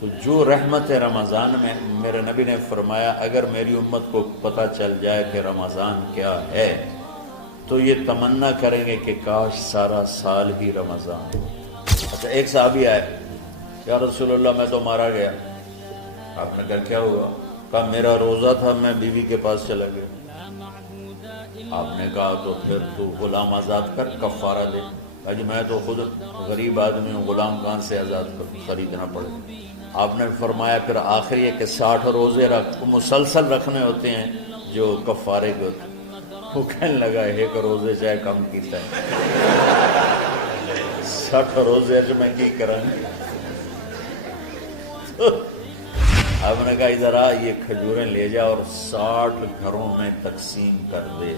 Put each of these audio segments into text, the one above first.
تو جو رحمت رمضان میں میرے نبی نے فرمایا اگر میری امت کو پتہ چل جائے کہ رمضان کیا ہے تو یہ تمنا کریں گے کہ کاش سارا سال ہی رمضان ہو۔ اچھا، ایک صحابی آئے، یا رسول اللہ میں تو مارا گیا۔ آپ نے کہا کیا ہوا؟ کہا میرا روزہ تھا، میں بیوی کے پاس چلا گیا۔ آپ نے کہا تو پھر تو غلام آزاد کر، کفارہ دے۔ کہا جی میں تو خود غریب آدمی ہوں، غلام کہاں سے آزاد خریدنا پڑے؟ آپ نے فرمایا پھر آخری ہے کہ 60 روزے مسلسل رکھنے ہوتے ہیں جو کفارے کے ہوتے ہیں۔ وہ کہنے لگا ایک روزے چاہے کم کیتا ہے 60 روزے جو میں کی کروں۔ آپ نے کہا ادھر آ، یہ کھجوریں لے جا اور 60 گھروں میں تقسیم کر دے۔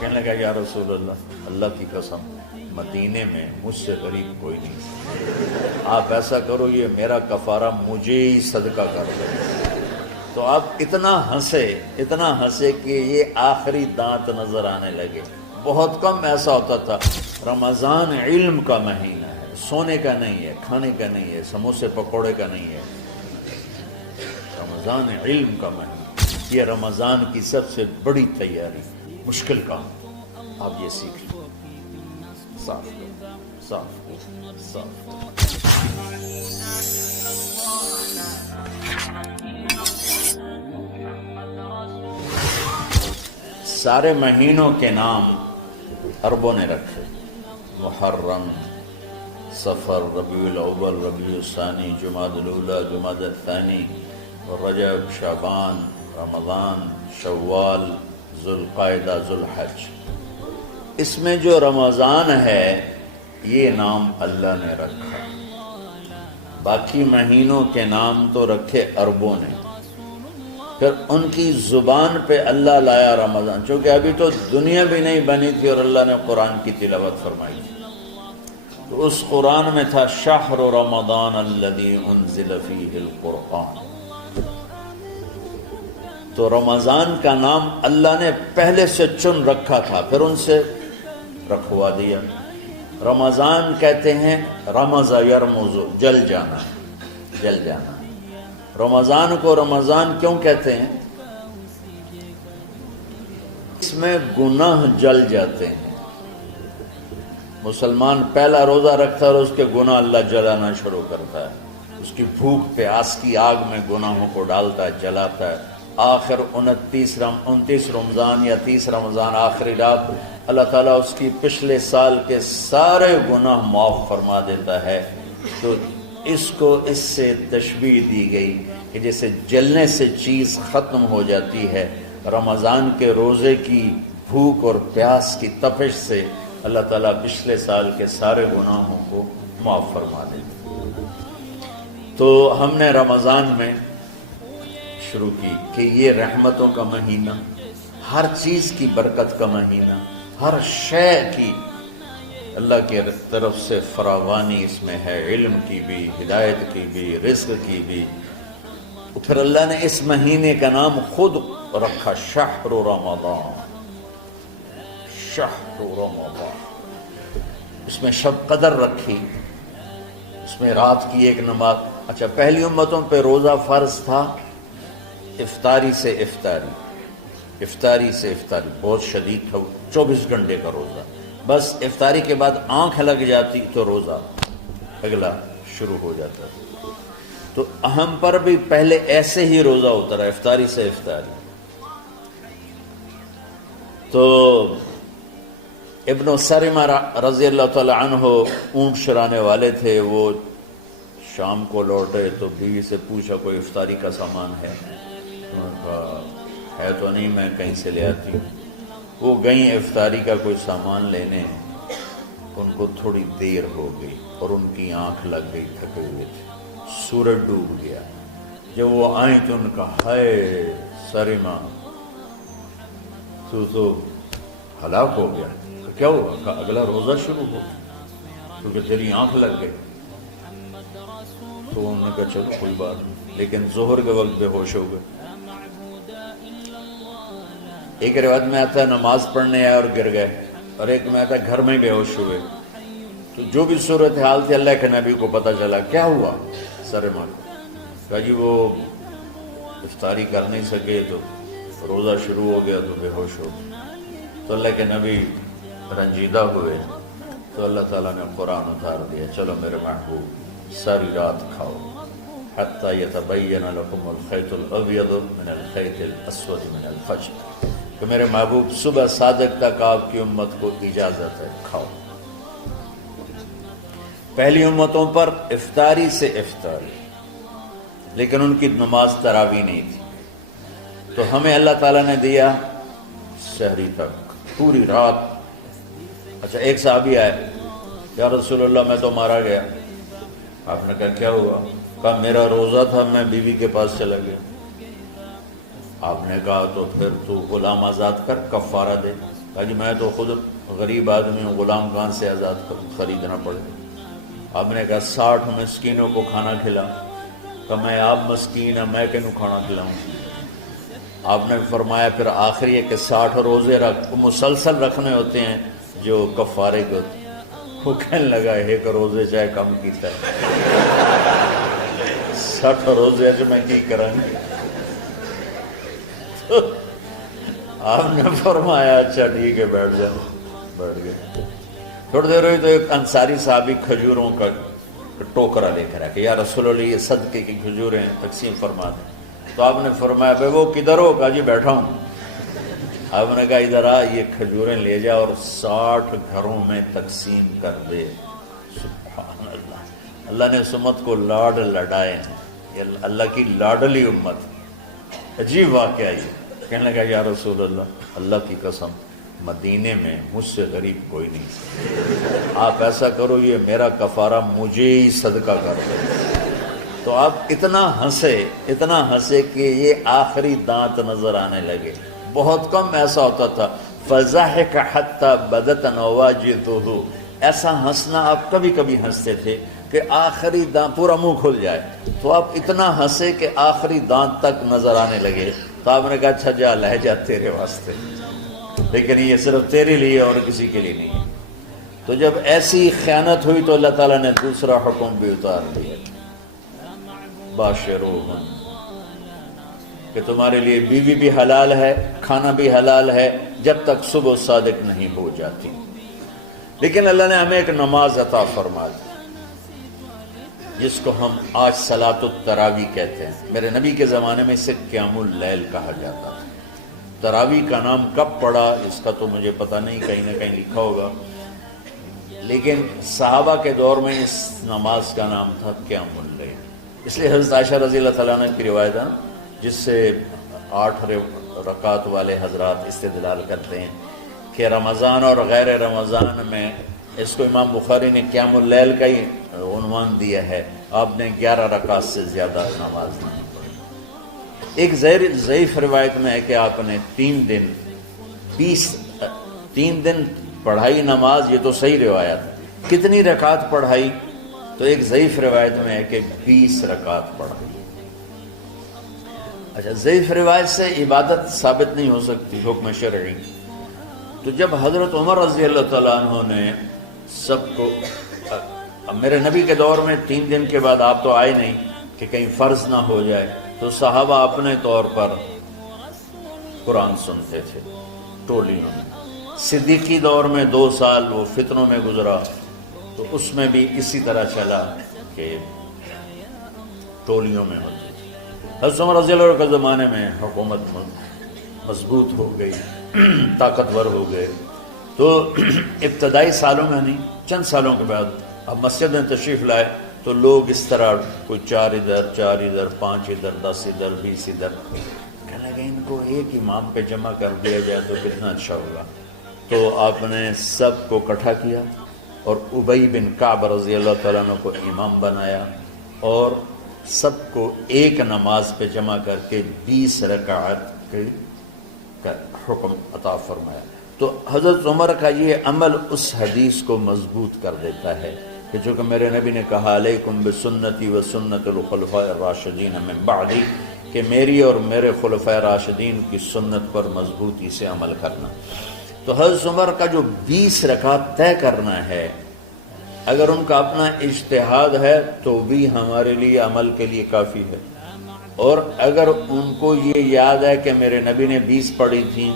کہنے لگا یا رسول اللہ، اللہ کی قسم مدینے میں مجھ سے غریب کوئی نہیں، آپ ایسا کرو یہ میرا کفارہ مجھے ہی صدقہ کر دو۔ تو آپ اتنا ہنسے کہ یہ آخری دانت نظر آنے لگے۔ بہت کم ایسا ہوتا تھا۔ رمضان علم کا مہینہ ہے، سونے کا نہیں ہے، کھانے کا نہیں ہے، سموسے پکوڑے کا نہیں ہے، رمضان علم کا مہینہ۔ یہ رمضان کی سب سے بڑی تیاری، مشکل کام، آپ یہ سیکھ لیں۔ صاف کرو، صاف کرو، صاف کرو۔ سارے مہینوں کے نام عربوں نے رکھے، محرم، صفر، ربیع الاول، ربیع الثانی، جمادی الاولی، جمادی الثانی، رجب، شعبان، رمضان، شوال، ذوالقعدہ، ذوالحج۔ اس میں جو رمضان ہے یہ نام اللہ نے رکھا، باقی مہینوں کے نام تو رکھے عربوں نے۔ پھر ان کی زبان پہ اللہ لایا رمضان، چونکہ ابھی تو دنیا بھی نہیں بنی تھی اور اللہ نے قرآن کی تلاوت فرمائی تھی، تو اس قرآن میں تھا شہر رمضان الذی انزل فیہ القرآن۔ تو رمضان کا نام اللہ نے پہلے سے چن رکھا تھا، پھر ان سے رکھوا دیا۔ رمضان کہتے ہیں رمض یرمز، جل جانا، جل جانا۔ رمضان کو رمضان کیوں کہتے ہیں؟ اس میں گناہ جل جاتے ہیں۔ مسلمان پہلا روزہ رکھتا ہے اور اس کے گناہ اللہ جلانا شروع کرتا ہے، اس کی بھوک پیاس کی آگ میں گناہوں کو ڈالتا ہے، جلاتا ہے۔ آخر 29 رمضان یا 30 رمضان آخری رات اللہ تعالیٰ اس کی پچھلے سال کے سارے گناہ معاف فرما دیتا ہے۔ تو اس کو اس سے تشبیہ دی گئی کہ جیسے جلنے سے چیز ختم ہو جاتی ہے، رمضان کے روزے کی بھوک اور پیاس کی تپش سے اللہ تعالیٰ پچھلے سال کے سارے گناہوں کو معاف فرما دیتا ہے۔ تو ہم نے رمضان میں شروع کی کہ یہ رحمتوں کا مہینہ، ہر چیز کی برکت کا مہینہ، ہر شے کی اللہ کی طرف سے فراوانی اس میں ہے، علم کی بھی، ہدایت کی بھی، رزق کی بھی۔ پھر اللہ نے اس مہینے کا نام خود رکھا شہر رمضان، شہر رمضان۔ اس میں شب قدر رکھی، اس میں رات کی ایک نماز۔ اچھا، پہلی امتوں پہ روزہ فرض تھا افطاری سے افطاری، افطاری سے افطاری، بہت شدید تھا، 24 گھنٹے کا روزہ۔ بس افطاری کے بعد آنکھ لگ جاتی تو روزہ اگلا شروع ہو جاتا۔ تو ہم پر بھی پہلے ایسے ہی روزہ ہوتا رہا، افطاری سے افطاری۔ تو ابن سرمہ رضی اللہ تعالی عنہ اونٹ چرانے والے تھے، وہ شام کو لوٹے تو بیوی سے پوچھا کوئی افطاری کا سامان ہے؟ انہوں نے کہا ہے تو نہیں، میں کہیں سے لے آتی ہوں۔ وہ گئیں افطاری کا کوئی سامان لینے، ان کو تھوڑی دیر ہو گئی اور ان کی آنکھ لگ گئی، تھکے ہوئے تھے، سورج ڈوب گیا۔ جب وہ آئیں تو ان کا ہائے سرمہ تو ہلاک ہو گیا۔ کیا ہوا؟ کہا اگلا روزہ شروع ہو کیونکہ تیری آنکھ لگ گئی۔ تو انہوں نے کہا چلو کوئی بات نہیں، لیکن ظہر کے وقت بے ہوش ہو گئے۔ ایک روایت میں آتا ہے نماز پڑھنے آئے اور گر گئے، اور ایک میں آتا ہے گھر میں بے ہوش ہوئے۔ تو جو بھی صورتحال تھی اللہ کے نبی کو پتہ چلا۔ کیا ہوا؟ سرمہ کو کہا جی وہ افطاری کر نہیں سکے تو روزہ شروع ہو گیا تو بے ہوش ہو گئے۔ تو اللہ کے نبی رنجیدہ ہوئے تو اللہ تعالیٰ نے قرآن اتار دیا، چلو میرے محبوب ساری رات کھاؤ، حتیٰ یتبین لکم الخیط الابیض من الخیط الاسود من الفجر، کہ میرے محبوب صبح صادق تک آپ کی امت کو اجازت ہے کھاؤ۔ پہلی امتوں پر افطاری سے افطاری، لیکن ان کی نماز تراویح نہیں تھی، تو ہمیں اللہ تعالیٰ نے دیا سحری تک پوری رات۔ اچھا ایک صحابی آئے، یا رسول اللہ میں تو مارا گیا۔ آپ نے کہا کیا ہوا؟ کہا میرا روزہ تھا، میں بیوی کے پاس چلا گیا۔ آپ نے کہا تو پھر تو غلام آزاد کر، کفارہ دے۔ کہا جی میں تو خود غریب آدمی ہوں، غلام کہاں سے آزاد خریدنا پڑے؟ آپ نے کہا 60 مسکینوں کو کھانا کھلا۔ کہ میں آپ مسکین ہیں، میں کینوں کھانا کھلاؤں؟ آپ نے فرمایا پھر آخری ہے کہ 60 روزے مسلسل رکھنے ہوتے ہیں جو کفارے کے ہوتے ہیں۔ وہ کہنے لگا ایک روزے چاہے کم کیتا ہے 60 روزے جو میں کی کریں گے؟ آپ نے فرمایا اچھا ٹھیک ہے بیٹھ جاؤ، بیٹھ گئے۔ تھوڑی دیر ہوئی تو ایک انصاری صحابی کھجوروں کا ٹوکرا لے کر آیا کہ یا رسول اللہ یہ صدقے کی کھجوریں تقسیم فرما دیں۔ تو آپ نے فرمایا بھائی وہ کدھر ہو؟ کہا جی بیٹھا ہوں۔ آپ نے کہا ادھر آ، یہ کھجوریں لے جا اور 60 گھروں میں تقسیم کر دے۔ سبحان اللہ، اللہ نے اس امت کو لاڈ لڈائے ہیں، یہ اللہ کی لاڈلی امت۔ عجیب واقعہ یہ، کہنے لگا یا رسول اللہ اللہ کی قسم مدینے میں مجھ سے غریب کوئی نہیں، آپ ایسا کرو یہ میرا کفارہ مجھے ہی صدقہ کر دو۔ تو آپ اتنا ہنسے کہ یہ آخری دانت نظر آنے لگے۔ بہت کم ایسا ہوتا تھا فضحک حتی بدت نواجذہ، ایسا ہنسنا آپ کبھی کبھی ہنستے تھے کہ آخری دانت پورا منہ کھل جائے، تو آپ اتنا ہنسے کہ آخری دانت تک نظر آنے لگے۔ تو آپ نے کہا اچھا جا لہجہ تیرے واسطے، لیکن یہ صرف تیرے لیے اور کسی کے لیے نہیں۔ تو جب ایسی خیانت ہوئی تو اللہ تعالیٰ نے دوسرا حکم بھی اتار دیا، باشروہن، کہ تمہارے لیے بیوی بھی حلال ہے، کھانا بھی حلال ہے جب تک صبح صادق نہیں ہو جاتی۔ لیکن اللہ نے ہمیں ایک نماز عطا فرما دی جس کو ہم آج صلاۃ التراویح کہتے ہیں۔ میرے نبی کے زمانے میں اسے قیام اللیل کہا جاتا تھا۔ تراویح کا نام کب پڑا اس کا تو مجھے پتہ نہیں، کہیں نہ کہیں لکھا ہوگا، لیکن صحابہ کے دور میں اس نماز کا نام تھا قیام اللیل۔ اس لیے حضرت عائشہ رضی اللہ تعالیٰ عنہ کی روایت ہے جس سے 8 رکعت والے حضرات استدلال کرتے ہیں کہ رمضان اور غیر رمضان میں اس کو امام بخاری نے قیام اللیل کا ہی عنوان دیا ہے، آپ نے 11 رکعت سے زیادہ نماز نہیں پڑھی۔ ایک ضعیف روایت میں ہے کہ آپ نے 3 دن پڑھائی نماز، یہ تو صحیح روایت ہے۔ کتنی رکعت پڑھائی؟ تو ایک ضعیف روایت میں ہے کہ 20 رکعت پڑھائی۔ اچھا ضعیف روایت سے عبادت ثابت نہیں ہو سکتی حکم شرعی۔ تو جب حضرت عمر رضی اللہ تعالیٰ عنہ نے سب کو، میرے نبی کے دور میں 3 دن کے بعد آپ تو آئے نہیں کہ کہیں فرض نہ ہو جائے، تو صحابہ اپنے طور پر قرآن سنتے تھے ٹولیوں میں۔ صدیقی دور میں 2 سال وہ فتنوں میں گزرا، تو اس میں بھی اسی طرح چلا کہ ٹولیوں میں ہوتی۔ حضرت عمر رضی اللہ عنہ کے زمانے میں حکومت مضبوط ہو گئی، طاقتور ہو گئے، تو ابتدائی سالوں میں نہیں، چند سالوں کے بعد اب مسجد میں تشریف لائے تو لوگ اس طرح کوئی 4 ادھر 4 ادھر 5 ادھر 10 ادھر 20 ادھر، کہنے لگے ان کو ایک امام پہ جمع کر دیا جائے تو کتنا اچھا ہوگا۔ تو آپ نے سب کو اکٹھا کیا اور ابی بن کعب رضی اللہ تعالیٰ عنہ کو امام بنایا اور سب کو ایک نماز پہ جمع کر کے 20 رکعت کا حکم عطا فرمایا۔ تو حضرت عمر کا یہ عمل اس حدیث کو مضبوط کر دیتا ہے کہ چونکہ میرے نبی نے کہا علیکم بسنتی و سنت الخلفاء الراشدین من بعدی، کہ میری اور میرے خلفاء راشدین کی سنت پر مضبوطی سے عمل کرنا۔ تو حضرت عمر کا جو 20 رکعت طے کرنا ہے، اگر ان کا اپنا اجتہاد ہے تو بھی ہمارے لیے عمل کے لیے کافی ہے، اور اگر ان کو یہ یاد ہے کہ میرے نبی نے 20 پڑھی تھیں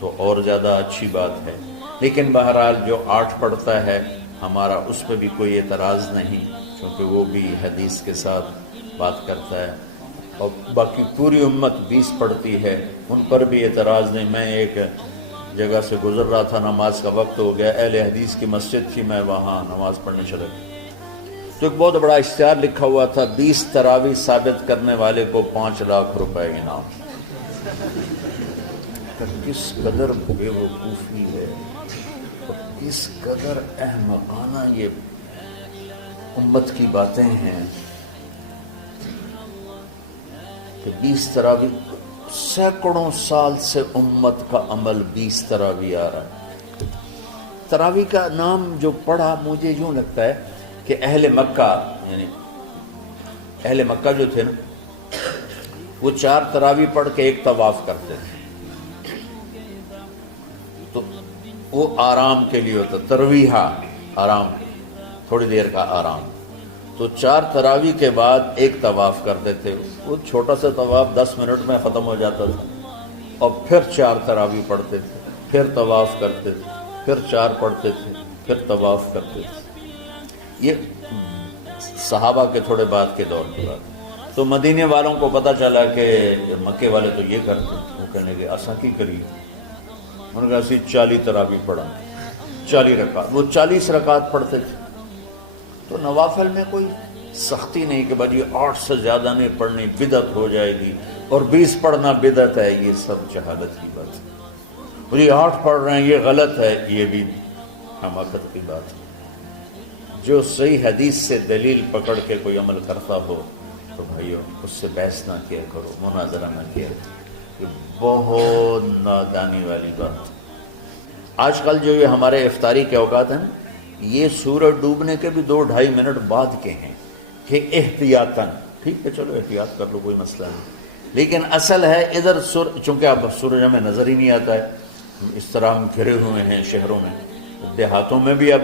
تو اور زیادہ اچھی بات ہے۔ لیکن بہرحال جو 8 پڑھتا ہے ہمارا اس پہ بھی کوئی اعتراض نہیں، کیونکہ وہ بھی حدیث کے ساتھ بات کرتا ہے، اور باقی پوری امت 20 پڑھتی ہے، ان پر بھی اعتراض نہیں۔ میں ایک جگہ سے گزر رہا تھا، نماز کا وقت ہو گیا، اہل حدیث کی مسجد تھی، میں وہاں نماز پڑھنے چلا گیا تو ایک بہت بڑا اشتہار لکھا ہوا تھا، 20 تراویح ثابت کرنے والے کو 5 لاکھ روپے انعام۔ کس قدر بے وقوفی ہے اور کس قدر احمقانہ یہ امت کی باتیں ہیں کہ 20 تراویح، سینکڑوں سال سے امت کا عمل 20 تراویح آ رہا ہے۔ تراویح کا نام جو پڑھا، مجھے یوں لگتا ہے کہ اہل مکہ، یعنی اہل مکہ جو تھے نا، وہ 4 تراویح پڑھ کے ایک طواف کرتے تھے، تو وہ آرام کے لیے ہوتا، ترویحہ آرام، تھوڑی دیر کا آرام، تو 4 تراویح کے بعد ایک طواف کرتے تھے، وہ چھوٹا سا طواف 10 منٹ میں ختم ہو جاتا تھا، اور پھر 4 تراویح پڑھتے تھے، پھر طواف کرتے تھے، پھر 4 پڑھتے تھے، پھر طواف کرتے تھے۔ یہ صحابہ کے تھوڑے بعد کے دور کی بات۔ تو مدینے والوں کو پتہ چلا کہ مکے والے تو یہ کرتے ہیں، وہ کہنے لگے اساں کی کری، انہوں نے کہا اسی 40 تراویح پڑھا، 40 رکعت، وہ 40 رکعت پڑھتے تھے۔ تو نوافل میں کوئی سختی نہیں کہ بھائی 8 سے زیادہ نہیں پڑھنی، بدعت ہو جائے گی، اور 20 پڑھنا بدعت ہے، یہ سب جہالت کی بات ہے۔ اور یہ 8 پڑھ رہے ہیں یہ غلط ہے، یہ بھی حماقت کی بات ہے۔ جو صحیح حدیث سے دلیل پکڑ کے کوئی عمل کرتا ہو تو بھائیو اس سے بحث نہ کیا کرو، مناظرہ نہ کیا کرو، یہ بہت نادانی والی بات۔ آج کل جو یہ ہمارے افطاری کے اوقات ہیں، یہ سورج ڈوبنے کے بھی 2-2.5 منٹ بعد کے ہیں کہ احتیاطاً، ٹھیک ہے چلو احتیاط کر لو، کوئی مسئلہ نہیں، لیکن اصل ہے ادھر چونکہ اب سورج ہمیں نظر ہی نہیں آتا ہے، اس طرح ہم گھرے ہوئے ہیں شہروں میں، دیہاتوں میں بھی اب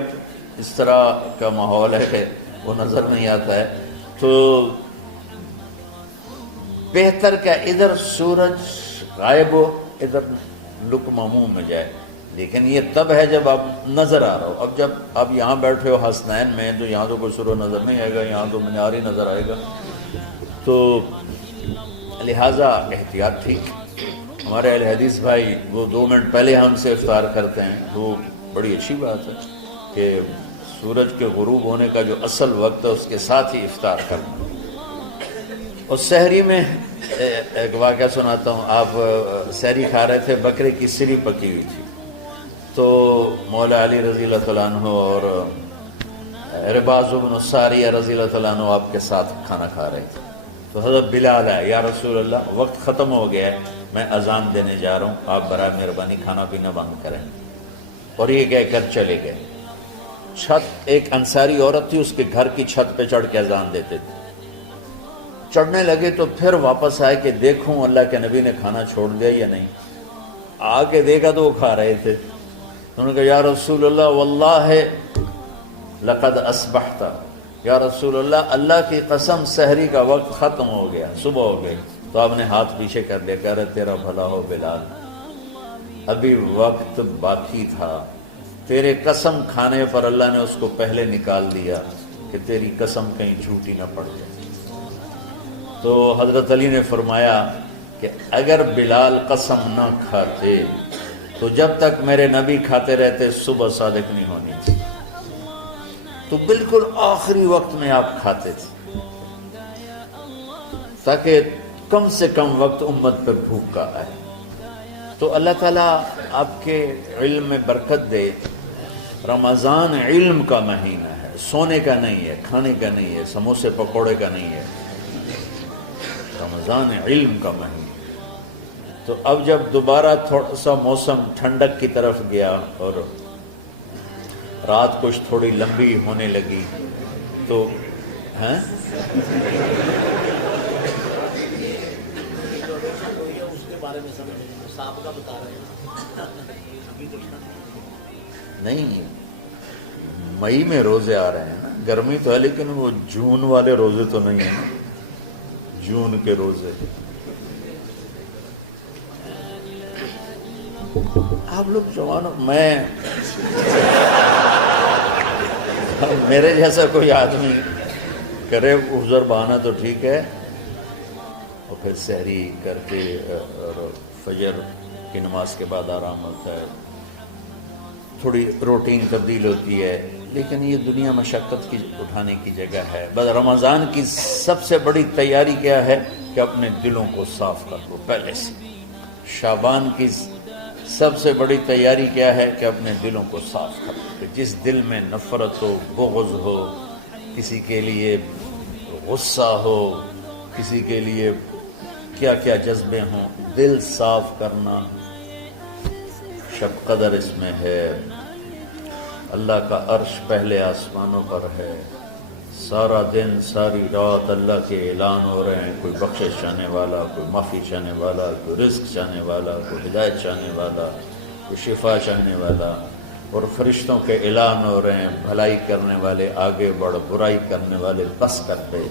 اس طرح کا ماحول ہے کہ وہ نظر نہیں آتا ہے، تو بہتر کہ ادھر سورج غائب ہو، ادھر لک معموم میں جائے، لیکن یہ تب ہے جب آپ نظر آ رہا ہو۔ اب جب آپ یہاں بیٹھے ہو حسنین میں تو یہاں تو کوئی سورج نظر نہیں آئے گا، یہاں تو مینار ہی نظر آئے گا، تو لہٰذا احتیاط ٹھیک۔ ہمارے اہل حدیث بھائی وہ 2 منٹ پہلے ہم سے افطار کرتے ہیں، وہ بڑی اچھی بات ہے کہ سورج کے غروب ہونے کا جو اصل وقت ہے اس کے ساتھ ہی افطار کرنا۔ اور سحری میں ایک واقعہ سناتا ہوں، آپ سحری کھا رہے تھے، بکرے کی سری پکی ہوئی تھی، تو مولا علی رضی اللہ تعالیٰ عنہ اور رباز بن ساریہ رضی اللہ تعالیٰ عنہ آپ کے ساتھ کھانا کھا رہے تھے، تو حضرت بلال ہے، یا رسول اللہ وقت ختم ہو گیا ہے، میں اذان دینے جا رہا ہوں، آپ برائے مہربانی کھانا پینا بند کریں، اور یہ کہہ کر چلے گئے۔ چھت، ایک انصاری عورت تھی، اس کے گھر کی چھت پہ چڑھ کے اذان دیتے تھے، چڑھنے لگے تو پھر واپس آئے کہ دیکھوں اللہ کے نبی نے کھانا چھوڑ دیا یا نہیں، آ کے دیکھا تو وہ کھا رہے تھے، انہوں نے کہا یا رسول اللہ واللہ لقد اصبحت، یا رسول اللہ اللہ کی قسم سحری کا وقت ختم ہو گیا، صبح ہو گئی، تو آپ نے ہاتھ پیچھے کر لیا، کہہ رہے تیرا بھلا ہو بلال، ابھی وقت باقی تھا، تیرے قسم کھانے پر اللہ نے اس کو پہلے نکال دیا کہ تیری قسم کہیں جھوٹی نہ پڑ جائے۔ تو حضرت علی نے فرمایا کہ اگر بلال قسم نہ کھاتے تو جب تک میرے نبی کھاتے رہتے صبح صادق نہیں ہونی تھی، تو بالکل آخری وقت میں آپ کھاتے تھے تاکہ کم سے کم وقت امت پہ بھوک کا آئے۔ تو اللہ تعالیٰ آپ کے علم میں برکت دے۔ رمضان علم کا مہینہ ہے، سونے کا نہیں ہے، کھانے کا نہیں ہے، سموسے پکوڑے کا نہیں ہے، رمضان علم کا مہینہ۔ تو اب جب دوبارہ تھوڑا سا موسم ٹھنڈک کی طرف گیا اور رات کچھ تھوڑی لمبی ہونے لگی تو نہیں، مئی میں روزے آ رہے ہیں نا, گرمی تو ہے لیکن وہ جون والے روزے تو نہیں ہیں نا, جون کے روزے. آپ لوگ جوانوں, میں میرے جیسا کوئی آدمی کرے عذر بہانا تو ٹھیک ہے, اور پھر سحری کر کے اور فجر کی نماز کے بعد آرام ہوتا ہے, تھوڑی روٹین تبدیل ہوتی ہے, لیکن یہ دنیا مشقت کی اٹھانے کی جگہ ہے. بس رمضان کی سب سے بڑی تیاری کیا ہے کہ اپنے دلوں کو صاف کر لو پہلے سے. شعبان کی سب سے بڑی تیاری کیا ہے کہ اپنے دلوں کو صاف کر لو. جس دل میں نفرت ہو, بغض ہو, کسی کے لیے غصہ ہو, کسی کے لیے کیا کیا جذبے ہوں, دل صاف کرنا. شب قدر اس میں ہے, اللہ کا عرش پہلے آسمانوں پر ہے, سارا دن ساری رات اللہ کے اعلان ہو رہے ہیں, کوئی بخشش چاہنے والا, کوئی معافی چاہنے والا, کوئی رزق چاہنے والا, کوئی ہدایت چاہنے والا, کوئی شفا چاہنے والا, اور فرشتوں کے اعلان ہو رہے ہیں, بھلائی کرنے والے آگے بڑھ, برائی کرنے والے بس کر دے.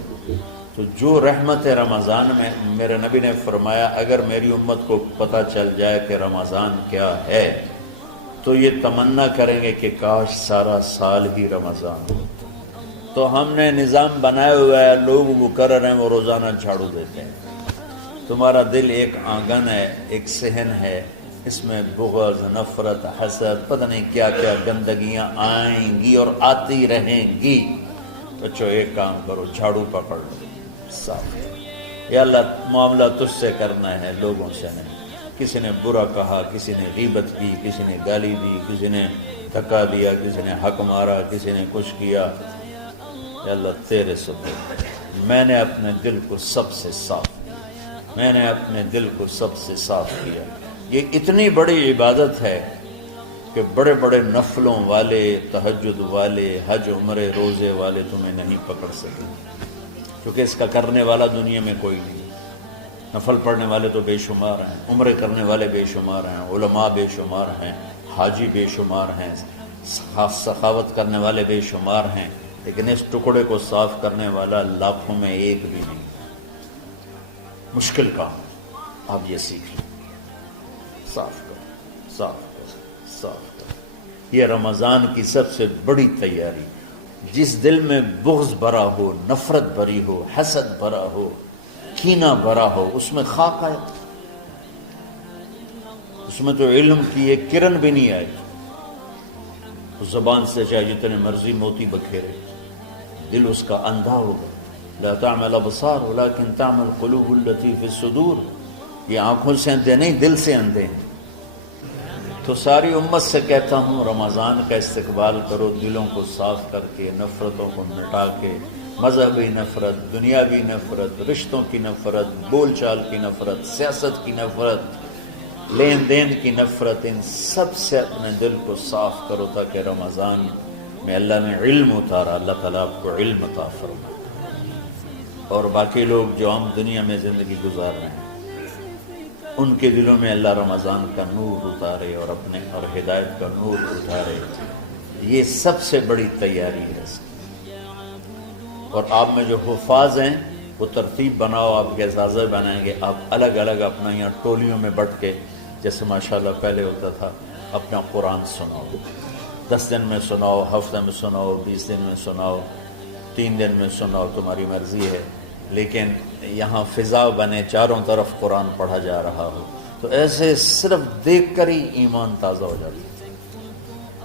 تو جو رحمت رمضان میں, میرے نبی نے فرمایا اگر میری امت کو پتہ چل جائے کہ رمضان کیا ہے تو یہ تمنا کریں گے کہ کاش سارا سال ہی رمضان ہو. تو ہم نے نظام بنایا ہوا ہے, لوگ وہ کر رہے ہیں, وہ روزانہ جھاڑو دیتے ہیں. تمہارا دل ایک آنگن ہے, ایک صحن ہے, اس میں بغض, نفرت, حسد, پتہ نہیں کیا کیا گندگیاں آئیں گی اور آتی رہیں گی. بچوں ایک کام کرو, جھاڑو پکڑ لو, صاف. یا اللہ معاملہ تجھ سے کرنا ہے, لوگوں سے نہیں. کسی نے برا کہا, کسی نے غیبت کی, کسی نے گالی دی, کسی نے دھکا دیا, کسی نے حق مارا, کسی نے کچھ کیا. یا اللہ تیرے سپرد, میں نے اپنے دل کو سب سے صاف کیا, میں نے اپنے دل کو سب سے صاف کیا. یہ اتنی بڑی عبادت ہے کہ بڑے بڑے نفلوں والے, تہجد والے, حج عمرے روزے والے تمہیں نہیں پکڑ سکے, کیونکہ اس کا کرنے والا دنیا میں کوئی نہیں. نفل پڑھنے والے تو بے شمار ہیں, عمرے کرنے والے بے شمار ہیں, علماء بے شمار ہیں, حاجی بے شمار ہیں, سخاوت کرنے والے بے شمار ہیں, لیکن اس ٹکڑے کو صاف کرنے والا لاکھوں میں ایک بھی نہیں. مشکل کام, آپ یہ سیکھ لیں, صاف کرو, صاف کرو, صاف کرو. یہ رمضان کی سب سے بڑی تیاری. جس دل میں بغض بھرا ہو, نفرت بھری ہو, حسد بھرا ہو, کینہ بھرا ہو, اس میں خاک آئے, اس میں تو علم کی ایک کرن بھی نہیں آئے. اس زبان سے چاہے جتنے مرضی موتی بکھیرے, دل اس کا اندھا ہوگا. لا تعمل ابصار ولكن تعمل قلوب التي في الصدور. یہ آنکھوں سے اندھے نہیں, دل سے اندھے ہیں. تو ساری امت سے کہتا ہوں رمضان کا استقبال کرو, دلوں کو صاف کر کے, نفرتوں کو مٹا کے, مذہبی نفرت, دنیاوی نفرت, رشتوں کی نفرت, بول چال کی نفرت, سیاست کی نفرت, لین دین کی نفرت, ان سب سے اپنے دل کو صاف کرو تاکہ رمضان میں اللہ نے علم اتارا, اللہ تعالیٰ آپ کو علم عطا فرمائے. اور باقی لوگ جو عام دنیا میں زندگی گزار رہے ہیں ان کے دلوں میں اللہ رمضان کا نور اتارے اور اپنے اور ہدایت کا نور اتارے. یہ سب سے بڑی تیاری ہے. اور آپ میں جو حفاظ ہیں وہ ترتیب بناؤ, آپ کے اعزازے بنائیں گے, آپ الگ الگ اپنا یہاں ٹولیوں میں بٹ کے, جیسے ماشاءاللہ پہلے ہوتا تھا, اپنا قرآن سناؤ. 10 دن میں سناؤ, ہفتہ میں سناؤ, 20 دن میں سناؤ, 3 دن میں سناؤ, تمہاری مرضی ہے. لیکن یہاں فضا بنے, چاروں طرف قرآن پڑھا جا رہا ہو, تو ایسے صرف دیکھ کر ہی ایمان تازہ ہو جاتا ہے.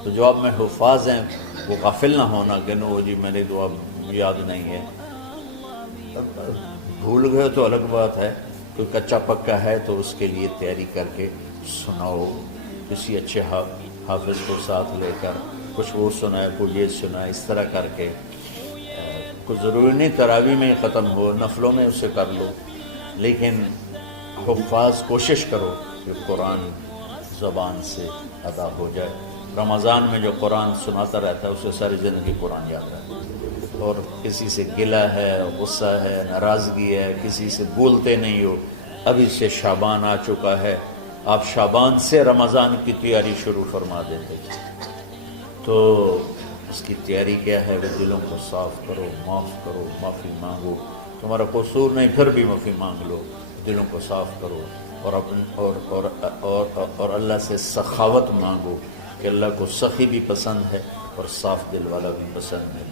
تو جو آپ میں حفاظ ہیں وہ غافل نہ ہونا کہ نو جی میں نے تو اب یاد نہیں ہے, بھول گئے تو الگ بات ہے. کوئی کچا پکا ہے تو اس کے لیے تیاری کر کے سناؤ, کسی اچھے حافظ کو ساتھ لے کر, کچھ وہ سنائے, کوئی یہ سنائے, اس طرح کر کے. کچھ ضروری نہیں تراویح میں ختم ہو, نفلوں میں اسے کر لو, لیکن حفاظ کوشش کرو کہ قرآن زبان سے ادا ہو جائے. رمضان میں جو قرآن سناتا رہتا ہے اسے ساری زندگی قرآن یاد رہتا ہے. اور کسی سے گلہ ہے, غصہ ہے, ناراضگی ہے, کسی سے بولتے نہیں ہو, ابھی سے شعبان آ چکا ہے, آپ شعبان سے رمضان کی تیاری شروع فرما دیتے. تو اس کی تیاری کیا ہے؟ وہ دلوں کو صاف کرو، معاف کرو، معافی مانگو، تمہارا قصور نہیں پھر بھی معافی مانگ لو، دلوں کو صاف کرو، اور اللہ سے سخاوت مانگو کہ اللہ کو سخی بھی پسند ہے اور صاف دل والا بھی پسند ہے۔